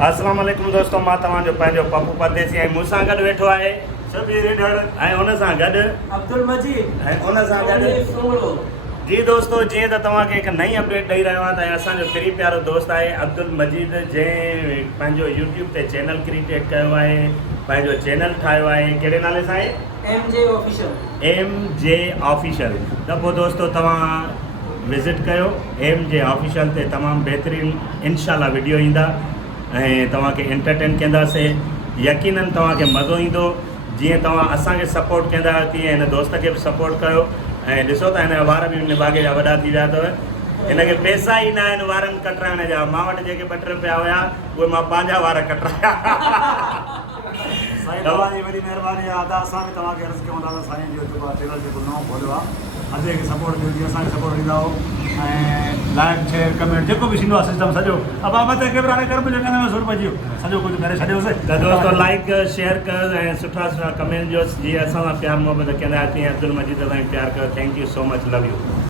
अस्सलाम वालेकुम दोस्तों, मां तव्हांजो पंहिंजो पप्पू परदेसी ऐं मूंसां गॾु वेठो आहे शबीर ढड़ ऐं हुन सां गॾु अब्दुल मजीद ऐं हुन सां गॾु सोलो। जी दोस्तों, जीअं त तव्हांखे हिकु नई अपडेट ॾेई रहियो आहियां त असांजो प्री प्यारो दोस्त आहे अब्दुल मजीद, जंहिं पंहिंजो यूट्यूब ते चैनल क्रिएट कयो आहे, पंहिंजो चैनल ठाहियो आहे। कहिड़े नाले सां आहे? MJ official. MJ official. त पोइ दोस्तों तव्हां विज़िट कयो MJ ऑफिशियल ते। तमामु बहितरीनु इंशाल्लाह वीडियो ईंदा ऐं तव्हांखे एंटरटेन कंदासीं। यकीनन तव्हांखे मज़ो ईंदो। जीअं तव्हां असांखे सपोर्ट कंदा आहियो तीअं हिन दोस्त खे बि सपोर्ट कयो। ऐं ॾिसो त हिन जा वार बि निभागे जा वॾा थी विया अथव। हिनखे पैसा ई न आहिनि वारनि कटराइण जा। मां वटि जेके 2 रुपया हुया उहे मां पंहिंजा वार कटराया। साईं तव्हांजी वॾी महिरबानी आहे। त असां बि तव्हांखे अर्ज़ु कयूं था त साईं जो जेको आहे चैनल जेको नओं खोलियो आहे अॼु खे सपोर्ट ॾियो, जीअं असांखे सपोर्ट ॾींदा हो। ऐं लाइक शेयर कमेंट जेको बि थींदो आहे सिस्टम सॼो। अब मथे कैमरा हाणे कर मुंहिंजे कन में सुर पइजी वियो, सॼो कुझु करे छॾियोसीं। त दोस्तों लाइक शेयर कयो ऐं सुठा कमेंट ॾियो। जीअं असां सां प्यार मोहबत कंदा आहियो तीअं अब्दुल मजीद सां प्यार कयो। Thank you so much, love you.